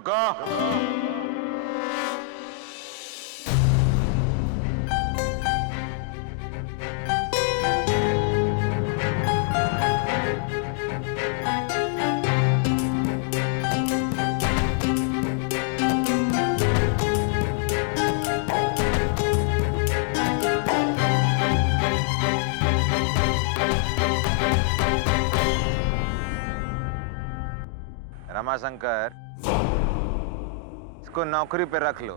रुको। रमाशंकर, इसको नौकरी पे रख लो।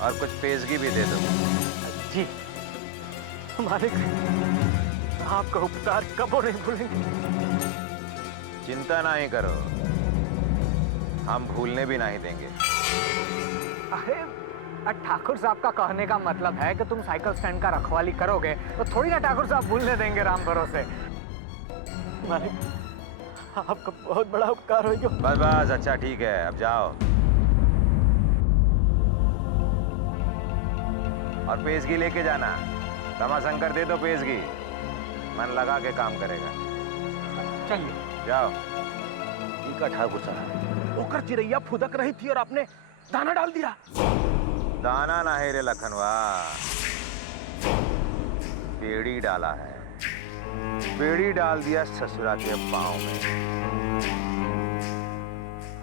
और कुछ पेशगी भी दे दो। जी मालिक, आपका उपकार कबो नहीं भूलेंगे। चिंता नहीं करो, हम भूलने भी नहीं देंगे। अरे ठाकुर साहब का कहने का मतलब है कि तुम साइकिल स्टैंड का रखवाली करोगे तो थोड़ी ना ठाकुर साहब भूलने देंगे राम भरोसे। मालिक, आपका बहुत बड़ा उपकार हो। बस बस, अच्छा ठीक है, अब जाओ। और पेशगी लेके जाना। रमाशंकर दे दो पेशगी, मन लगा के काम करेगा। चलिए जाओ। ठीक है ठाकुर साहब, ओकर चिड़ैया फुदक रही थी और आपने दाना डाल दिया। दाना नहीं रे लखनवा, बेड़ी डाला है। बेड़ी डाल दिया ससुरा के पांव में।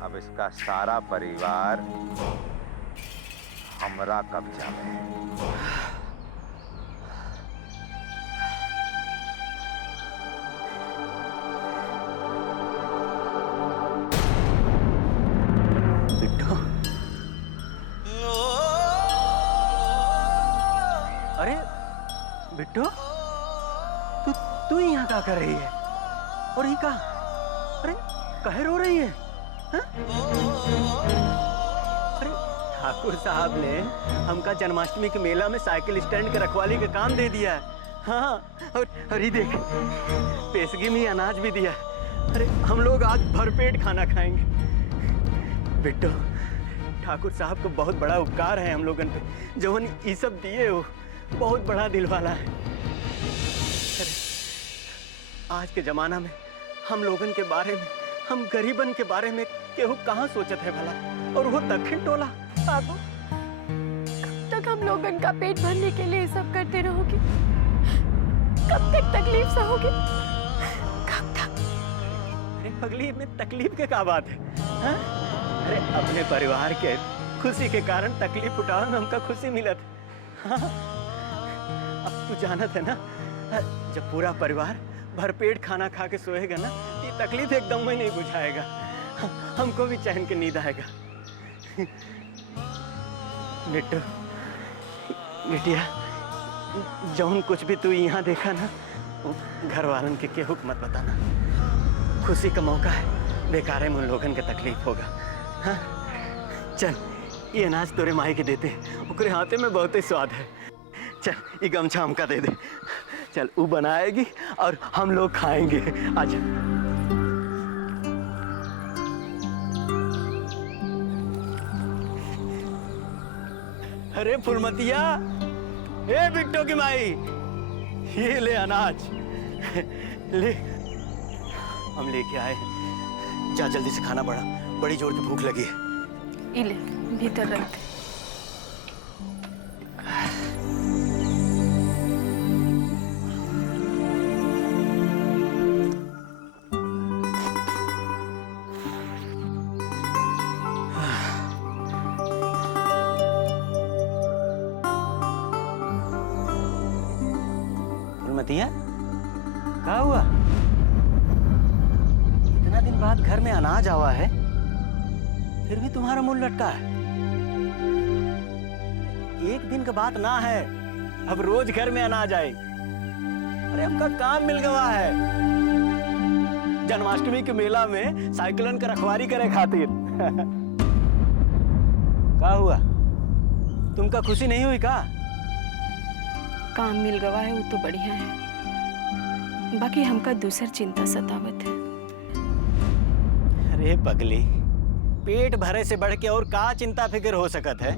अब इसका सारा परिवार हमरा कब्जा में। बिट्टू, अरे बिट्टू, तू यहाँ क्या कर रही है? और ये का? अरे कहे रो रही है? हाँ? अरे ठाकुर साहब ने हमका जन्माष्टमी के मेला में साइकिल स्टैंड के रखवाली का काम दे दिया है। हाँ, और ये देख, पेशगी में अनाज भी दिया है। अरे हम लोग आज भरपेट खाना खाएंगे। बिट्टू, ठाकुर साहब को बहुत बड़ा उपकार है हम लोगन पे। जवन ये सब दिए हो, बहुत बड़ा दिल वाला है। अरे आज के जमाना में हम लोगन के बारे में, हम गरीबन के बारे में केहू कहाँ सोचत है भला, और वो दक्षिण टोला। बाबू, कब तक हम लोगन का पेट भरने के लिए सब करते रहोगे? कब तक तकलीफ सहोगे? कब तक? अरे पगली, में तकलीफ के क्या बात है? हाँ? अरे अपने परिवार के खुशी के कारण तकलीफ उठाओ में हमका खुशी मिलत। हाँ? अब तू जानत है ना, जब पूरा परिवार भरपेट खाना खा के सोएगा ना, ये तकलीफ एकदम में नहीं बुझाएगा। हमको भी चैन की नींद आएगा। बिट्टू, बिटिया, जौन कुछ भी तू यहाँ देखा ना, घर वालन के केहू मत बताना। खुशी का मौका है, बेकार है उन लोगन के तकलीफ होगा। हाँ? चल, ये अनाज तोरे माई के देते, ओकरे हाथे में बहुत ही स्वाद है। चल, ये गमछा हमका दे दे। चल, वो बनाएगी और हम लोग खाएंगे। आजा। अरे फुलमतिया, ए बिट्टो की माई, ये ले अनाज ले, हम लेके आए। जा जल्दी से खाना बढ़ा, बड़ी जोर की भूख लगी है। इले भीतर रख दे। फुलमतिया, क्या हुआ? इतना दिन बाद घर में अनाज आवा है, फिर भी तुम्हारा मुंह लटका है। एक दिन का बात ना है, अब रोज घर में अनाज आए। अरे हमका काम मिल गया है, जन्माष्टमी के मेला में साइकिलन का रखवारी करे खातिर। क्या हुआ? तुमका खुशी नहीं हुई का? काम मिल गवा है वो तो बढ़िया है, बाकी हमका दूसर चिंता सतावत है। अरे पगली, पेट भरे से बढ़ के और का चिंता फिक्र हो सकत है?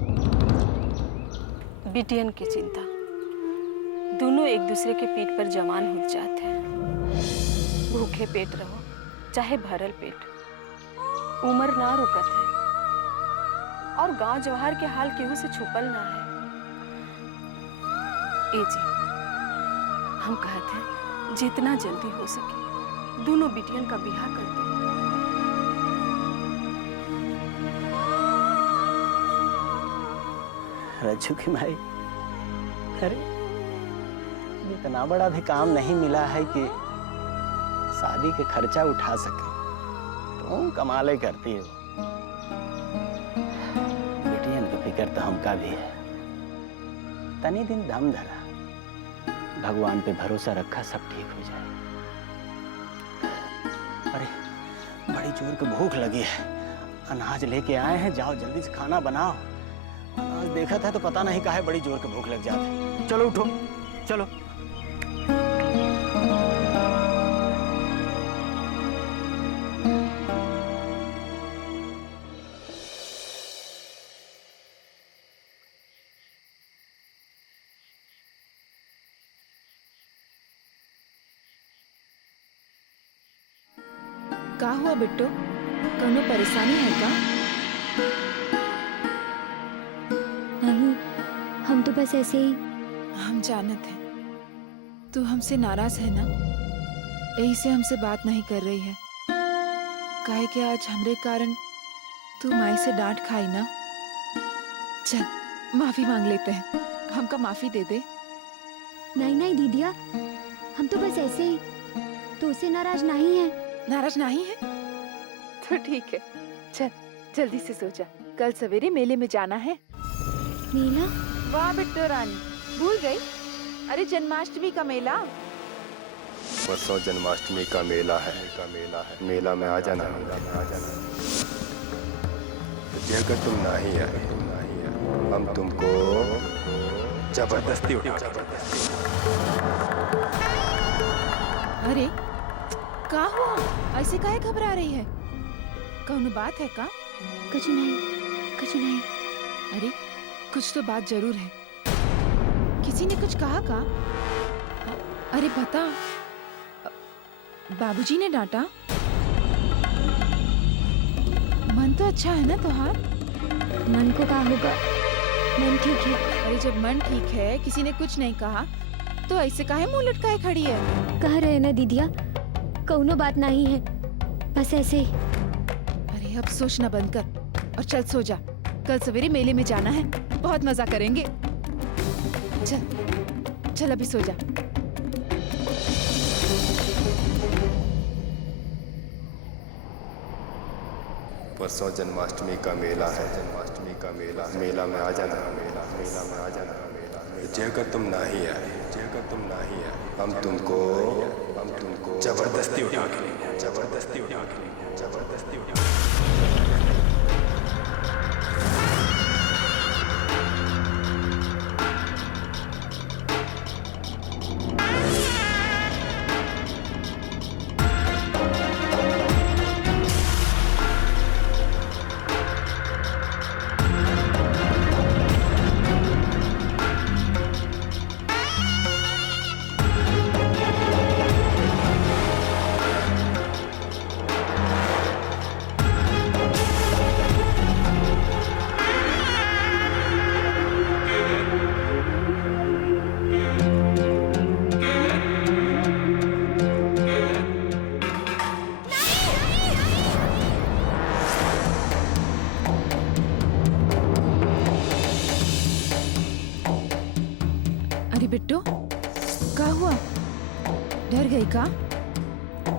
बिटियन की चिंता, दोनों एक दूसरे के पेट पर जवान हो जाते हैं। भूखे पेट रहो चाहे भरल पेट, उम्र ना रुकत है और गांव जवाहर के हाल केहू से छुपल ना है। ए जी, हम कहते हैं जितना जल्दी हो सके दोनों बिटियन का बिहार कर दो। रज्जू की माई, अरे इतना बड़ा भी काम नहीं मिला है कि शादी के खर्चा उठा सके। तुम कमाले करती हो। बेटियन की फिक्र तो हमका भी है। तनी दिन दम धरा, भगवान पे भरोसा रखा, सब ठीक हो जाए। अरे बड़ी जोर की भूख लगी है, अनाज लेके आए हैं, जाओ जल्दी से खाना बनाओ। अनाज देखा था तो पता नहीं काहे बड़ी जोर की भूख लग जाती। चलो उठो, चलो। का हुआ बिट्टो, कोनो परेशानी है का? नहीं, हम तो बस ऐसे ही। हम जानत हैं तू हमसे नाराज है ना, यही से हमसे बात नहीं कर रही है। काहे कि आज हमरे कारण तू माई से डांट खाई ना। चल माफी मांग लेते हैं, हमका माफी दे दे। नहीं नहीं दीदिया, हम तो बस ऐसे ही, तो उसे नाराज नहीं है। नाराज नहीं है तो ठीक है, चल जल्दी से सो जा, कल सवेरे मेले में जाना है। नीला, वाह बिट्टो रानी, भूल गई? अरे जन्माष्टमी का मेला। परसों जन्माष्टमी का मेला है, मेला में आ जाना। तो अगर तुम नहीं आए, हम तुमको जबरदस्ती उठा। अरे का हुआ, ऐसे काहे घबरा रही है? कौन बात है का? कुछ नहीं, कुछ नहीं। अरे कुछ तो बात जरूर है, किसी ने कुछ कहा का? अरे बता, बाबूजी ने डांटा? मन तो अच्छा है ना तुहार? मन को क्या होगा, मन ठीक है। अरे जब मन ठीक है, किसी ने कुछ नहीं कहा तो ऐसे काहे मुंह लटकाए खड़ी है? कह रहे ना दीदिया, कौनो बात नहीं है, बस ऐसे ही। अरे अब सोचना बंद कर और चल सो जा, कल सवेरे मेले में जाना है, बहुत मजा करेंगे। चल चल अभी सो जा। परसों जन्माष्टमी का मेला है, मेला में आ जाना। तो अगर तुम नहीं आए, हम तुमको जबरदस्ती उठा के लेंगे। अरे बिट्टो, क्या हुआ? डर गई का?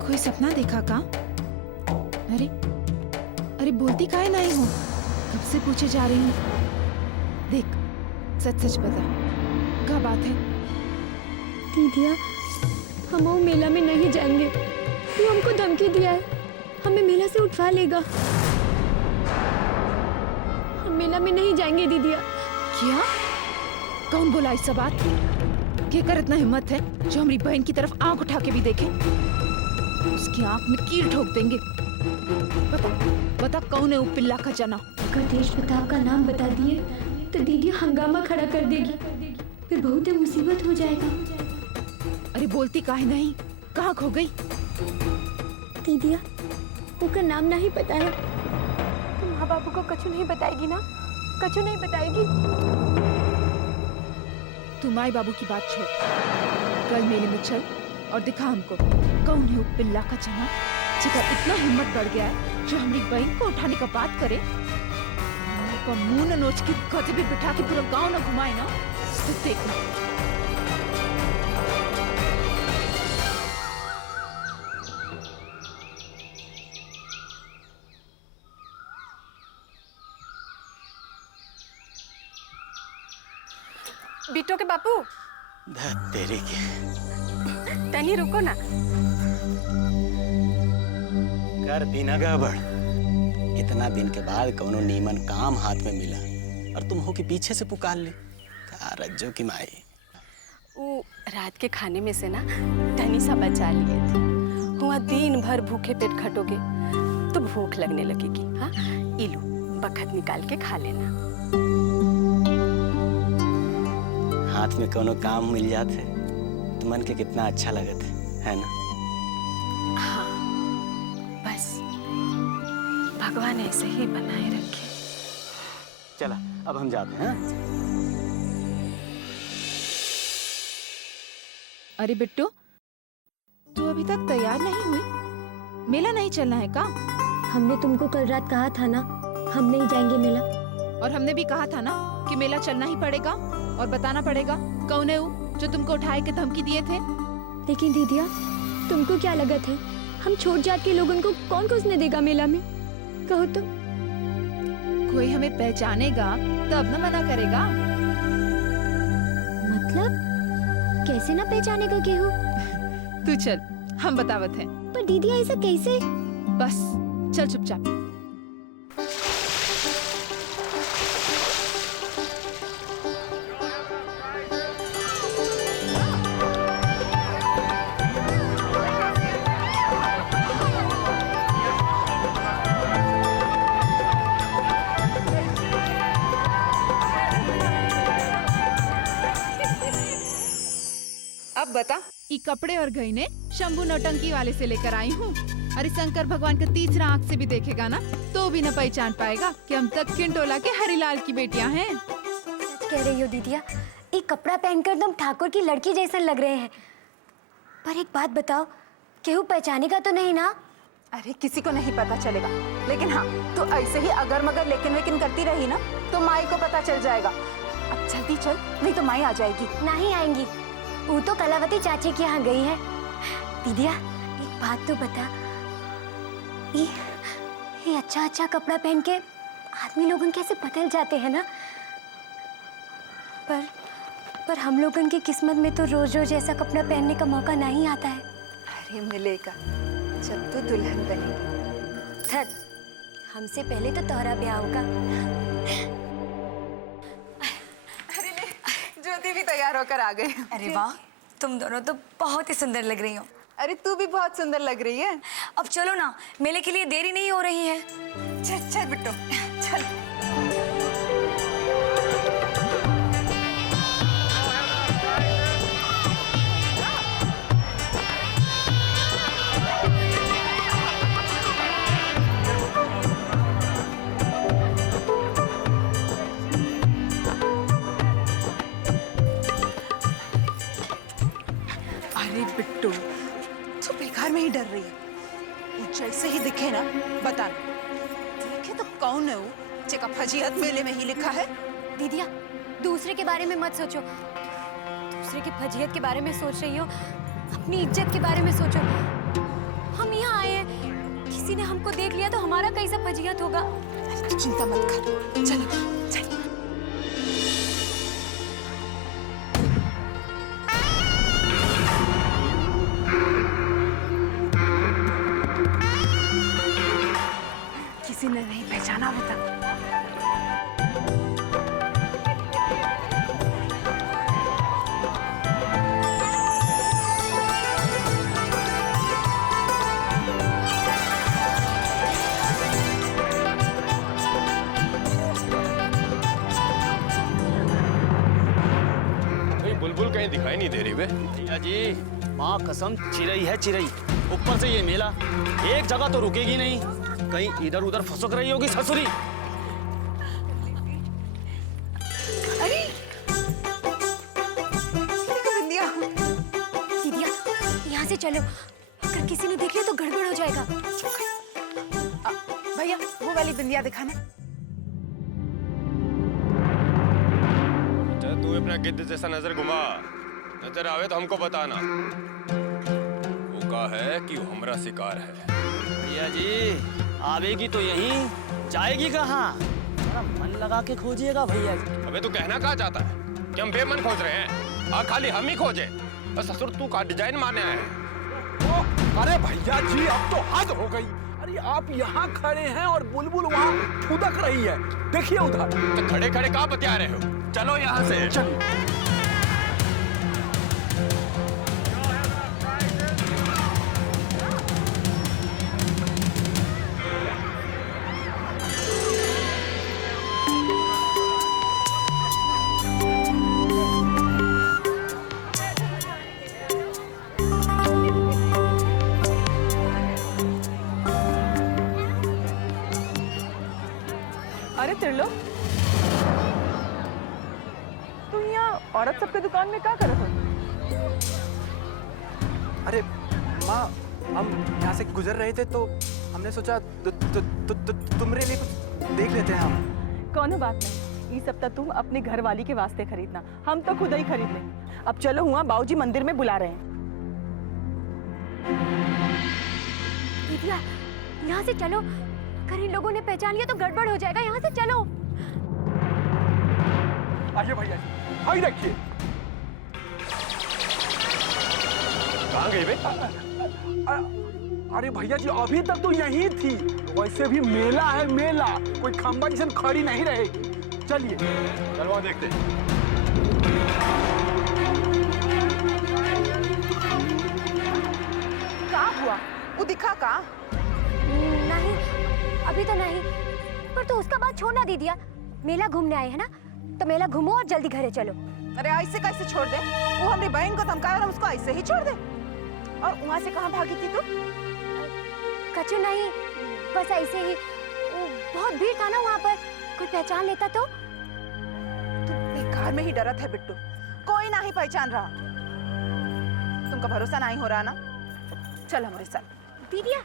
कोई सपना देखा का? अरे अरे बोलती काहे नहीं हो? कब से पूछे जा रही हूँ। देख, सच सच बता, क्या बात है? दीदिया, हम वो मेला में नहीं जाएंगे। तू हमको धमकी दिया है, हमें मेला से उठवा लेगा। हम मेला में नहीं जाएंगे दीदिया। क्या? कौन बोला ऐसा बात? क्या कर इतना हिम्मत है जो हमारी बहन की तरफ आंख उठा के भी देखे? उसकी आंख में कील ठोक देंगे। बता बता, कौन है वो पिल्ला का जना? अगर देश प्रताप का नाम बता दिए तो दीदी हंगामा खड़ा कर देगी। फिर बहुत मुसीबत हो जाएगा। अरे बोलती काहे नहीं, कहाँ खो गई? दीदिया, उनका नाम नहीं पता है। तुम माँ बाबू को कछु नहीं बताएगी ना? कछु नहीं बताएगी? तू माई बाबू की बात छोड़, कल मेले में चल और दिखा हमको कौन है वो पिल्ला का चना जिसका इतना हिम्मत बढ़ गया है जो हमारी बहन को उठाने का बात करे। को मुंह न नोच के गधे पे बिठा के पूरा गांव न घुमाए ना, तो देखना। बिट्टो के बापू तेरे के तनी रुको ना। कर दीना गड़बड़। इतना दिन के बाद कौनो नीमन काम हाथ में मिला और तुम हो के पीछे से पुकार ली। का रज्जो की माई। वो रात के खाने में से ना तनी सा बचा लिए थे। हुआ दिन भर भूखे पेट खटोगे तो भूख लगने लगेगी। हाँ, इलू बखत निकाल के खा लेना। हाथ में कोनो काम मिल जाते तो मन के कितना अच्छा लगत है ना? हाँ, बस भगवान ऐसे ही बनाए रखे। चला अब हम जाते हैं। अरे बिट्टू, तू अभी तक तैयार नहीं हुई? मेला नहीं चलना है का? हमने तुमको कल रात कहा था ना, हम नहीं जाएंगे मेला। और हमने भी कहा था ना कि मेला चलना ही पड़ेगा और बताना पड़ेगा कौन है वो जो तुमको उठाए के धमकी दिए थे। लेकिन दीदिया, तुमको क्या लगत है हम छोट जात के लोगों को कौन घुसने देगा मेला में? कहो तो। कोई हमें पहचानेगा तब न मना करेगा। मतलब कैसे ना पहचानेगा केहू? तू चल, हम बतावत हैं। पर दीदिया ऐसा कैसे? बस चल चुपचाप। अब बता। ई कपड़े और गहने शंभू नौटंकी वाले से लेकर आई हूँ। अरे शंकर भगवान का तीसरा आँख से भी देखेगा ना तो भी न पहचान पाएगा कि हम दक्षिण टोला के हरिलाल की बेटियां हैं। कह रही हो दीदिया, एक कपड़ा पहनकर तुम ठाकुर की लड़की जैसे लग रहे हैं। पर एक बात बताओ, केहू पहचानेगा तो नहीं ना? अरे किसी को नहीं पता चलेगा, लेकिन हाँ तो ऐसे ही अगर मगर लेकिन वेकिन करती रही ना तो माई को पता चल जाएगा। अब जल्दी चल, नहीं तो माई आ जाएगी। नहीं आएंगी, वो तो कलावती चाची के यहाँ गई है। दीदिया एक बात तो बता, ये अच्छा अच्छा कपड़ा पहन के आदमी लोगन कैसे बदल जाते हैं ना? पर हम लोगन की किस्मत में तो रोज रोज ऐसा कपड़ा पहनने का मौका नहीं आता है। अरे मिलेगा जब तू दुल्हन बनेगी। धत, हमसे पहले तो तोहरा ब्याह होगा। अरे ले, ज्योति भी तैयार होकर आ गई। अरे वाह, तुम दोनों तो बहुत ही सुंदर लग रही हो। अरे तू भी बहुत सुंदर लग रही है। अब चलो ना, मेले के लिए देरी नहीं हो रही है। चल चल बिट्टू चल। अरे बिट्टू, तू बेकार में ही डर रही है। वो जैसे ही दिखे ना बता। देखे तो कौन है वो जेका फजीहत मेले में ही लिखा है। दीदिया, दूसरे के बारे में मत सोचो। दूसरे की फजीहत के बारे में सोच रही हो, अपनी इज्जत के बारे में सोचो। हम यहाँ आए हैं, किसी ने हमको देख लिया तो हमारा कैसा फजीहत होगा? तू चिंता मत कर, चल चल। किसी ने नहीं पहचाना होता। बुलबुल कहीं दिखाई नहीं दे रही वे। भैया जी माँ कसम चिरई है चिरई। ऊपर से ये मेला एक जगह तो रुकेगी नहीं, कहीं इधर उधर फसक रही होगी ससुरी। अरे देखो बिंदिया। दीदिया यहाँ से चलो, अगर किसी ने देख लिया तो गड़बड़ हो जाएगा। भैया वो वाली बिंदिया दिखाना। अच्छा तू अपना गिद्ध जैसा नजर घुमा, नजर आवे तो हमको बताना। वो का है कि वो हमरा शिकार है। भैया जी आवेगी तो यहीं, जाएगी कहाँ? जरा मन लगा के खोजिएगा भैया जी। अबे तू कहना कहाँ चाहता है कि हम बेमन खोज रहे हैं? हाँ खाली हम ही खोजे। बस ससुर तू का डिजाइन मारने आए हैं। अरे भैया जी अब तो हद हो गई। अरे आप यहाँ खड़े हैं और बुलबुल वहाँ फुदक रही है, देखिए उधर। तो खड़े खड़े कहाँ बतिया रहे हो? चलो यहाँ से। चलिए। अरे त्रिलोक, तू यहाँ औरत सबके दुकान में क्या करत हो? अरे माँ, हम यहाँ से गुजर रहे थे तो हमने सोचा तुम्हारे लिए कुछ देख लेते हैं हम। कौनो बात नहीं, ये सब तो तुम अपनी घरवाली के वास्ते खरीदना, हम तो खुद ही खरीद लें। अब चलो हुआ बाबूजी मंदिर में बुला रहे हैं। दीदिया यहाँ से चलो, अगर इन लोगों ने पहचान लिया तो गड़बड़ हो जाएगा। यहाँ से चलो। आइए भैया जी, आइए देखिए। कहाँ गई बे? अरे भैया जी अभी तक तो यहीं थी। वैसे भी मेला है मेला, कोई खंबा जैसे खड़ी नहीं रहेगी। चलिए चल वहाँ देखते। कहाँ हुआ? वो दिखा कहाँ? नहीं अभी तो नहीं, पर तो उसका बात छोड़ना दीदिया। मेला घूमने आए हैं ना, तो मेला घूमो और जल्दी घरे चलो। अरे ऐसे कैसे छोड़ दे? वो हमारी बहन को धमकाया और हम उसको ऐसे ही छोड़ दे? और वहाँ से कहाँ भागी थी तू? कछु नहीं, बस ऐसे ही। वो बहुत भीड़ था ना वहाँ पर, कोई पहचान लेता तो। तू बेकार में ही डरत है बिट्टू, कोई नहीं पहचान रहा। तुमका भरोसा नहीं हो रहा ना? चल हमारे साथ। दीदिया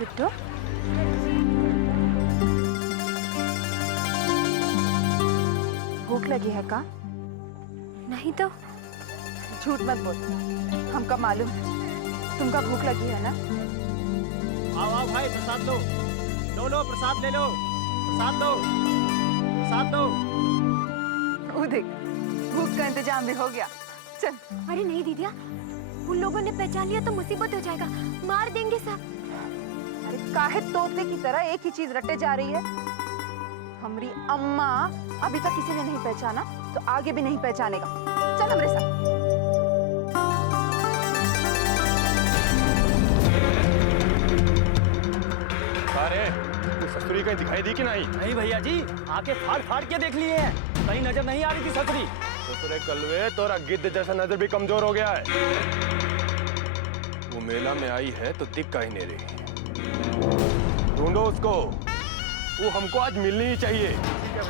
बिट्टू, भूख लगी है का? नहीं तो। झूठ मत बोल, हमका मालूम तुमका भूख लगी है ना? आओ आओ भाई प्रसाद लो, लो प्रसाद ले लो, प्रसाद लो, प्रसाद लो। वो देख, भूख का इंतजाम भी हो गया। चल। अरे नहीं दीदिया, उन लोगों ने पहचान लिया तो मुसीबत हो जाएगा, मार देंगे सब। अरे काहे तोते की तरह एक ही चीज रटे जा रही है? हमारी अम्मा अभी तक किसी ने नहीं पहचाना तो आगे भी नहीं पहचानेगा। चल हमारे साथ। अरे ससुरी कहीं दिखाई दी कि नहीं? नहीं भैया जी, आके फाड़ फाड़ के देख लिए हैं, कहीं नजर नहीं आ रही थी ससुरी। ससुरे कलवे तोरा गिद्ध जैसा नजर भी कमजोर हो गया है। वो मेला में आई है तो दिख कहीं नहीं रही। ढूंढो उसको, वो हमको आज मिलनी ही चाहिए।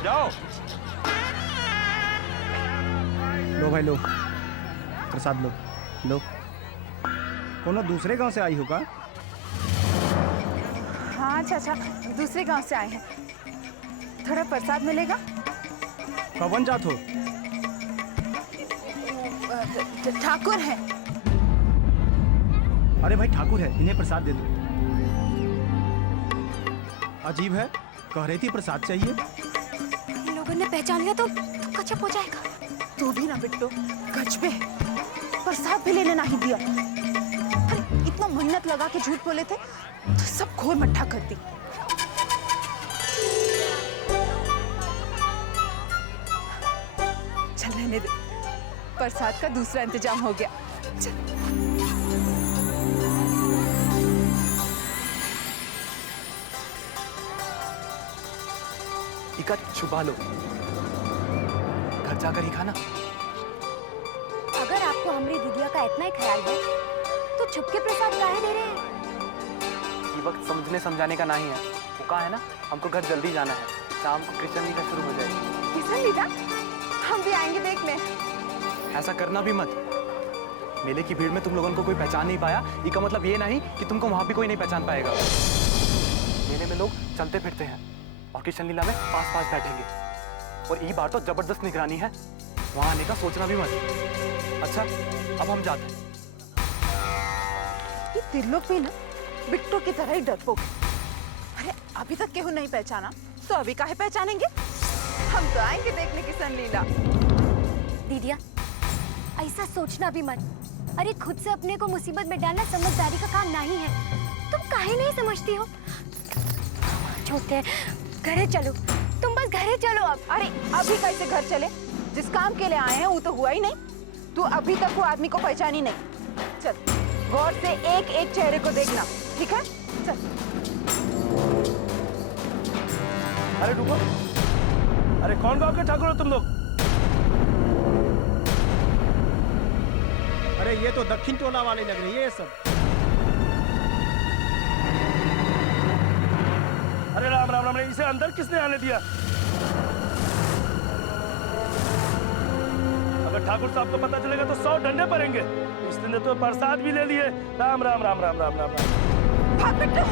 जाओ। लो भाई लो, प्रसाद लो लो। कोनो दूसरे गांव से आई होगा? हाँ चाचा, दूसरे गांव से आए हैं। थोड़ा प्रसाद मिलेगा? कवन जात हो? ठाकुर है। अरे भाई ठाकुर है, इन्हें प्रसाद दे दो। अजीब है, कह रही थी प्रसाद चाहिए। इन लोगों ने पहचान लिया तो कचप हो जाएगा। तू भी ना बिट्टू, गजबे है, प्रसाद भी लेने नहीं दिया। अरे इतना मेहनत लगा के झूठ बोले थे तो सब घोर मट्ठा कर दी। चल रहने दे, प्रसाद का दूसरा इंतजाम हो गया। इका छुपा लो, घर जाकर ही खाना। अगर आपको हमारी दीदिया का इतना ही ख्याल है तो छुपके प्रसाद काहे दे रहे हैं? ये वक्त समझने समझाने का नहीं है। वो कहा है ना, हमको घर जल्दी जाना है, शाम को कृष्ण लीला शुरू हो जाएगी। कृष्ण लीला? हम भी आएंगे देखने। ऐसा करना भी मत। मेले की भीड़ में तुम लोगों को कोई पहचान नहीं पाया, इसका मतलब ये नहीं कि तुमको वहां भी कोई नहीं पहचान पाएगा। मेले में लोग चलते फिरते हैं और कृष्ण लीला में पास पास बैठेंगे। और ये बार तो जबरदस्त निगरानी है, वहां आने का सोचना भी मत। अच्छा, अब हम जाते हैं। ये त्रिलोक भी ना बिट्टू की तरह ही डरपोक। अरे अभी तक केहू नहीं पहचाना तो अभी काहे पहचानेंगे? हम तो आएंगे देखने कृष्ण लीला। दीदिया, ऐसा सोचना भी मत। अरे खुद से अपने को मुसीबत में डालना समझदारी का काम नहीं है। तुम काहे नहीं समझती हो? छोटे घरे चलो, तुम बस घरे चलो अब। अरे अभी कैसे घर चले? जिस काम के लिए आए हैं वो तो हुआ ही नहीं। तू अभी तक वो आदमी को पहचानी नहीं। चल गौर से एक एक चेहरे को देखना, ठीक है? चल। अरे रुको, अरे कौन गांव के ठाकुर हो तुम लोग? अरे ये तो दक्षिण टोला वाले लग रही है ये सब। अरे राम राम राम, इसे अंदर किसने आने दिया? अगर ठाकुर साहब को पता चलेगा तो 100 डंडे पड़ेंगे। इसने तो प्रसाद भी ले लिए। राम राम राम राम राम राम राम। भाग बिट्टू।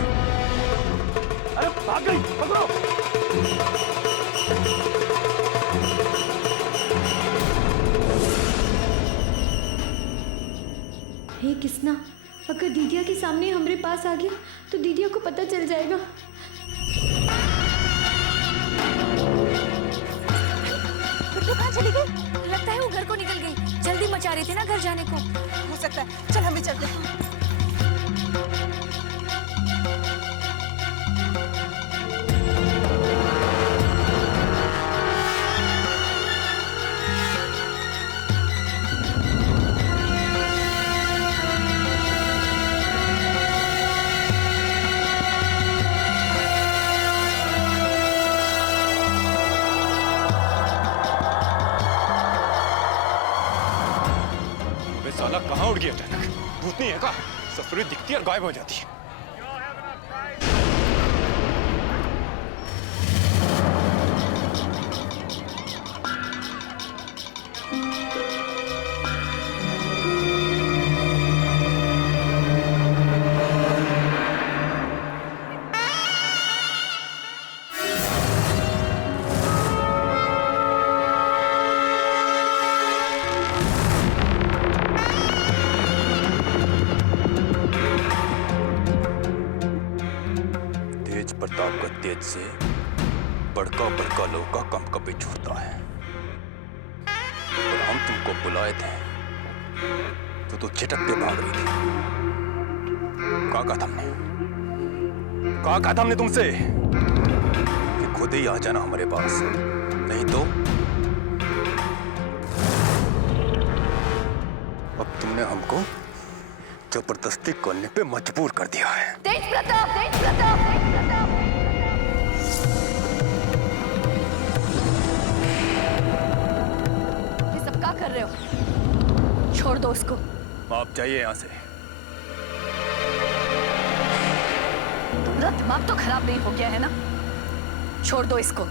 अरे भाग गई, पकड़ो। हे कृष्णा, अगर दीदिया के सामने हमारे पास आ गया तो दीदिया को पता चल जाएगा। बिट्टू कहाँ चली गई? लगता है वो घर को निकल गई। जल्दी मचा रही थी ना घर जाने को। हो सकता है, चल हम भी चलते हैं। साला कहाँ उड़ गया अचानक? भूतनी है का? ससुरी दिखती है और गायब हो जाती है। प्रताप का तेज से बड़का बड़का लोग का कम कभी छूटता है। और हम तुमको बुलाए थे तो तू छिटक के भाग रही थी। कहा था हमने तुमसे कि खुद ही आ जाना हमारे पास, नहीं तो अब तुमने हमको जबरदस्ती करने पे मजबूर कर दिया है। तेज प्रताप, तेज प्रताप, तेज प्रताप। ये सब क्या कर रहे हो? छोड़ दो उसको। आप जाइए यहाँ से। तुम्हारा दिमाग तो खराब नहीं हो गया है ना? छोड़ दो इसको।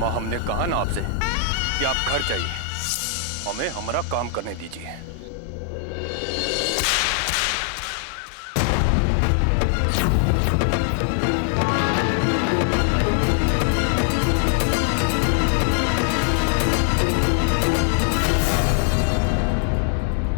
माँ, हमने कहा ना आपसे कि आप घर जाइए, हमें हमारा काम करने दीजिए।